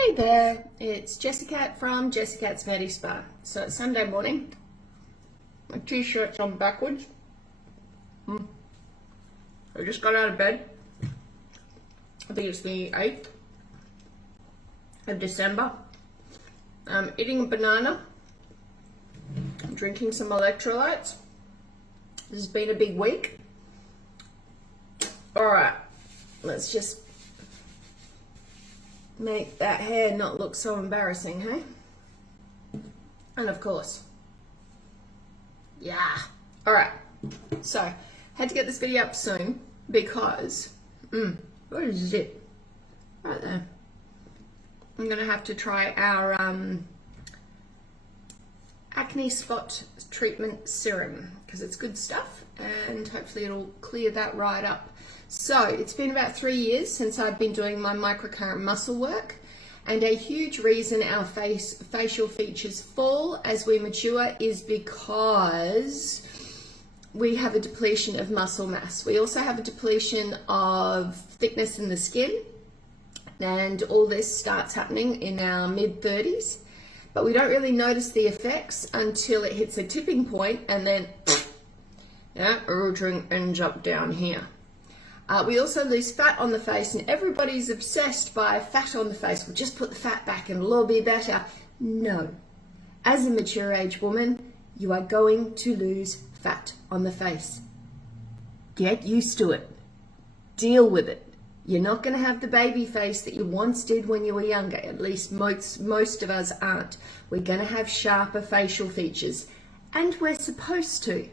Hey there, it's Jessicat from Jessicat's Medi-Spa. So it's Sunday morning, my t-shirt's on backwards. I just got out of bed. I think it's the 8th of December. I'm eating a banana. I'm drinking some electrolytes. This has been a big week. Alright, let's just make that hair not look so embarrassing, hey? And of course, yeah. All right, so had to get this video up soon because, what is it? Right there. I'm gonna have to try our acne spot treatment serum because it's good stuff and hopefully it'll clear that right up. So it's been about 3 years since I've been doing my microcurrent muscle work, and a huge reason our facial features fall as we mature is because we have a depletion of muscle mass. We also have a depletion of thickness in the skin, and all this starts happening in our mid-30s, but we don't really notice the effects until it hits a tipping point, and then everything ends up down here. We also lose fat on the face, and everybody's obsessed by fat on the face. We'll just put the fat back and it'll all be better. No. As a mature age woman, you are going to lose fat on the face. Get used to it. Deal with it. You're not going to have the baby face that you once did when you were younger. At least most of us aren't. We're going to have sharper facial features, and we're supposed to.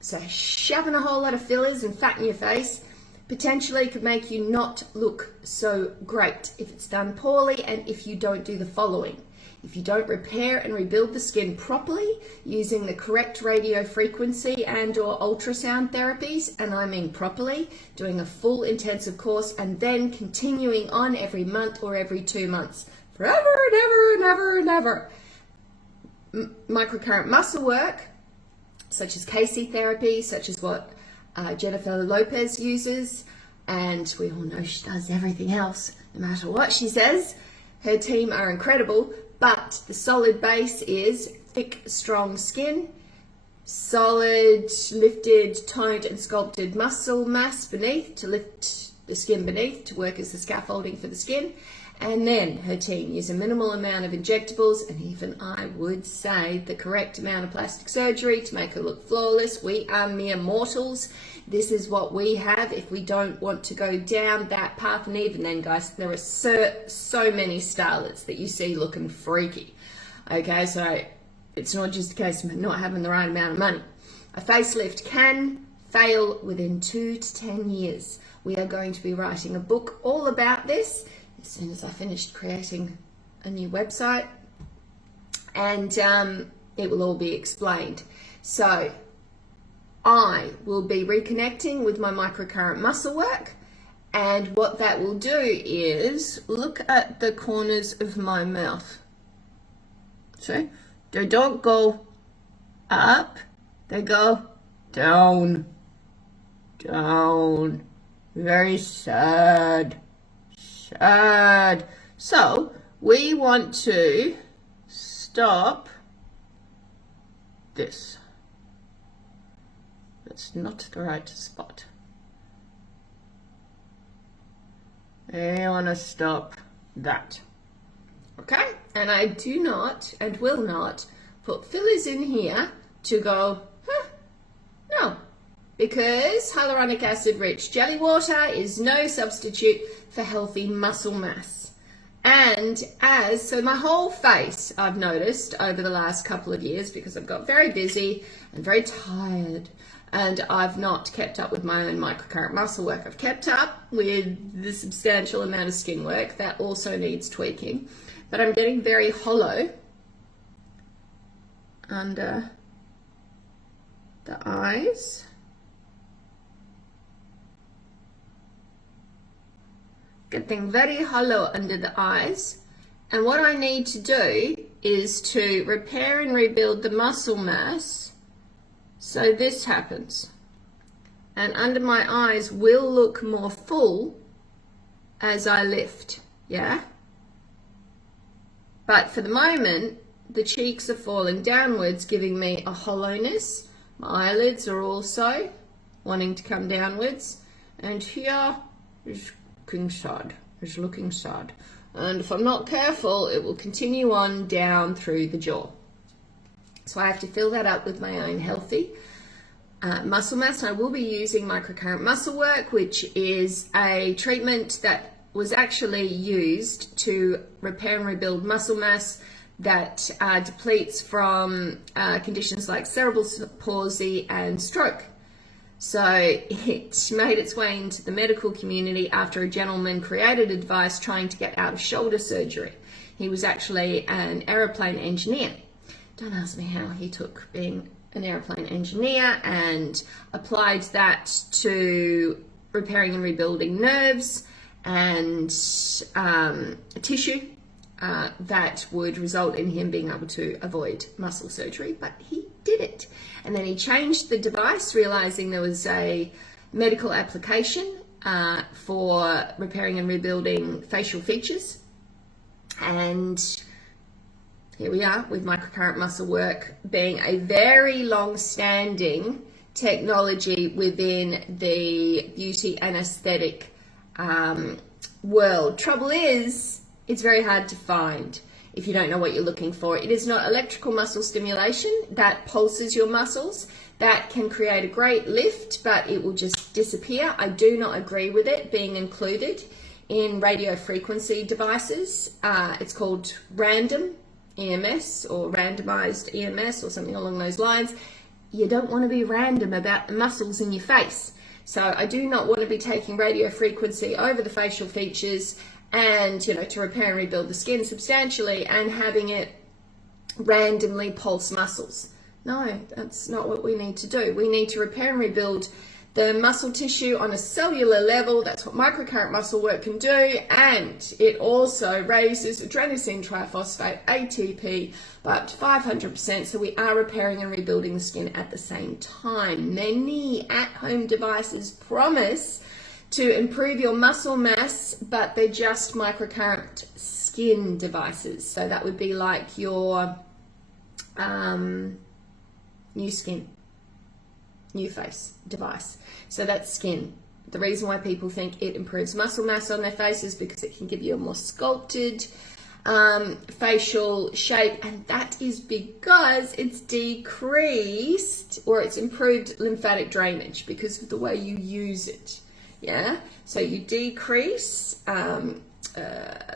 So shoving a whole lot of fillers and fat in your face potentially could make you not look so great if it's done poorly and if you don't do the following. If you don't repair and rebuild the skin properly using the correct radio frequency and or ultrasound therapies, and I mean properly, doing a full intensive course and then continuing on every month or every 2 months, forever and ever and ever and ever. Microcurrent muscle work, such as Casey therapy, such as what Jennifer Lopez uses, and we all know she does everything else, no matter what she says. Her team are incredible, but the solid base is thick, strong skin, solid, lifted, toned, and sculpted muscle mass beneath to lift the skin beneath to work as the scaffolding for the skin. And then her team use a minimal amount of injectables, and even I would say the correct amount of plastic surgery to make her look flawless. We are mere mortals. This is what we have if we don't want to go down that path. And even then, guys, there are so many starlets that you see looking freaky. Okay, so it's not just a case of not having the right amount of money. A facelift can fail within 2 to 10 years. We are going to be writing a book all about this as soon as I finished creating a new website, and it will all be explained. So I will be reconnecting with my microcurrent muscle work, and what that will do is look at the corners of my mouth. So they don't go up, they go down, down. Very sad. So we want to stop this. That's not the right spot. We want to stop that. Okay? And I do not and will not put fillers in here to go, no. Because hyaluronic acid rich jelly water is no substitute for healthy muscle mass. And so my whole face, I've noticed over the last couple of years, because I've got very busy and very tired, and I've not kept up with my own microcurrent muscle work. I've kept up with the substantial amount of skin work that also needs tweaking, but I'm getting very hollow under the eyes. Getting very hollow under the eyes, and what I need to do is to repair and rebuild the muscle mass so this happens, and under my eyes will look more full as I lift. Yeah, But for the moment, the cheeks are falling downwards, giving me a hollowness. My eyelids are also wanting to come downwards. And here is looking sad. Is looking sad. And if I'm not careful, it will continue on down through the jaw. So I have to fill that up with my own healthy muscle mass. I will be using microcurrent muscle work, which is a treatment that was actually used to repair and rebuild muscle mass that depletes from conditions like cerebral palsy and stroke. So it made its way into the medical community after a gentleman created a device trying to get out of shoulder surgery. He was actually an aeroplane engineer. Don't ask me how he took being an airplane engineer and applied that to repairing and rebuilding nerves and tissue that would result in him being able to avoid muscle surgery, but he did it. And then he changed the device, realizing there was a medical application for repairing and rebuilding facial features. And here we are with microcurrent muscle work being a very long-standing technology within the beauty and aesthetic world. Trouble is, it's very hard to find if you don't know what you're looking for. It is not electrical muscle stimulation that pulses your muscles. That can create a great lift, but it will just disappear. I do not agree with it being included in radio frequency devices. It's called random EMS or randomized EMS or something along those lines. You don't want to be random about the muscles in your face. So I do not want to be taking radio frequency over the facial features and, to repair and rebuild the skin substantially and having it randomly pulse muscles. No, that's not what we need to do. We need to repair and rebuild the muscle tissue on a cellular level. That's what microcurrent muscle work can do. And it also raises adenosine triphosphate, ATP, by up to 500%. So we are repairing and rebuilding the skin at the same time. Many at-home devices promise to improve your muscle mass, but they're just microcurrent skin devices. So that would be like your new skin, new face device. So that's skin. The reason why people think it improves muscle mass on their face is because it can give you a more sculpted facial shape, and that is because it's decreased or it's improved lymphatic drainage because of the way you use it. Yeah, so you decrease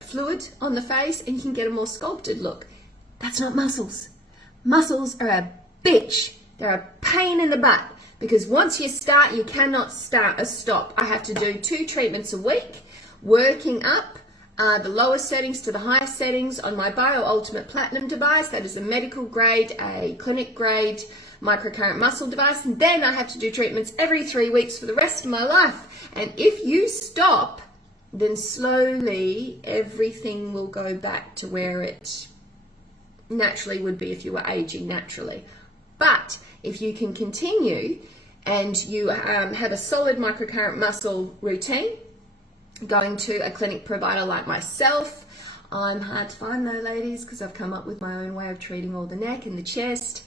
fluid on the face and you can get a more sculpted look. That's not muscles. Muscles are a bitch. They're a pain in the butt because once you start, you cannot stop. I have to do 2 treatments a week, working up the lower settings to the higher settings on my Bio Ultimate Platinum device. That is a medical grade, a clinic grade microcurrent muscle device. And then I have to do treatments every 3 weeks for the rest of my life. And if you stop, then slowly everything will go back to where it naturally would be if you were aging naturally. But if you can continue and you have a solid microcurrent muscle routine, going to a clinic provider like myself, I'm hard to find though, ladies, because I've come up with my own way of treating all the neck and the chest.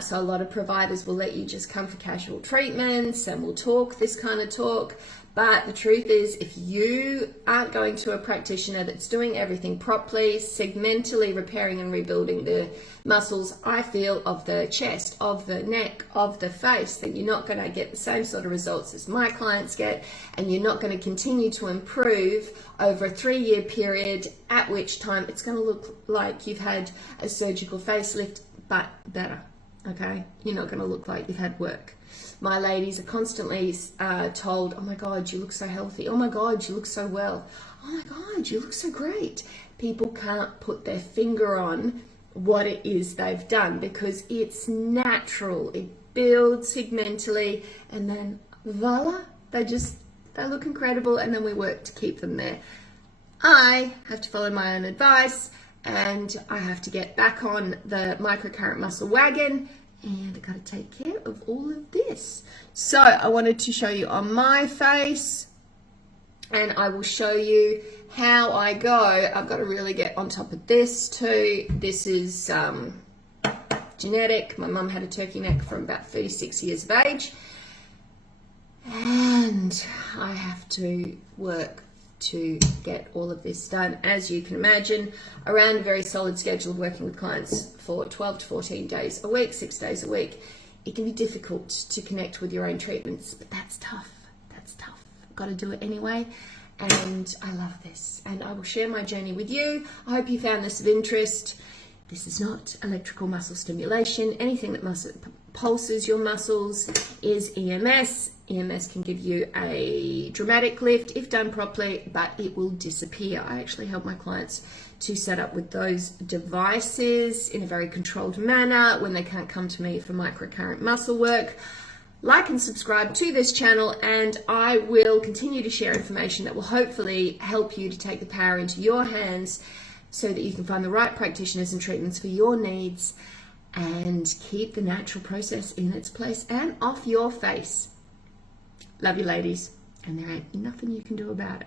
So a lot of providers will let you just come for casual treatments and we'll talk this kind of talk. But the truth is, if you aren't going to a practitioner that's doing everything properly, segmentally repairing and rebuilding the muscles, I feel, of the chest, of the neck, of the face, then you're not going to get the same sort of results as my clients get, and you're not going to continue to improve over a 3-year period, at which time it's going to look like you've had a surgical facelift, but better. Okay, you're not going to look like you've had work. My ladies are constantly told, oh my God, you look so healthy. Oh my God, you look so well. Oh my God, you look so great. People can't put their finger on what it is they've done because it's natural. It builds segmentally and then voila, they look incredible, and then we work to keep them there. I have to follow my own advice, and I have to get back on the microcurrent muscle wagon, and I got to take care of all of this. So I wanted to show you on my face, and I will show you how I go, I've got to really get on top of this too. This is genetic. My mum had a turkey neck from about 36 years of age, and I have to work to get all of this done. As you can imagine, around a very solid schedule of working with clients for 12 to 14 days a week, 6 days a week, it can be difficult to connect with your own treatments, but that's tough. That's tough. I've got to do it anyway. And I love this, and I will share my journey with you. I hope you found this of interest. This is not electrical muscle stimulation. Anything that pulses your muscles is EMS. EMS can give you a dramatic lift if done properly, but it will disappear. I actually help my clients to set up with those devices in a very controlled manner when they can't come to me for microcurrent muscle work. Like and subscribe to this channel, and I will continue to share information that will hopefully help you to take the power into your hands so that you can find the right practitioners and treatments for your needs and keep the natural process in its place and off your face. Love you, ladies, and there ain't nothing you can do about it.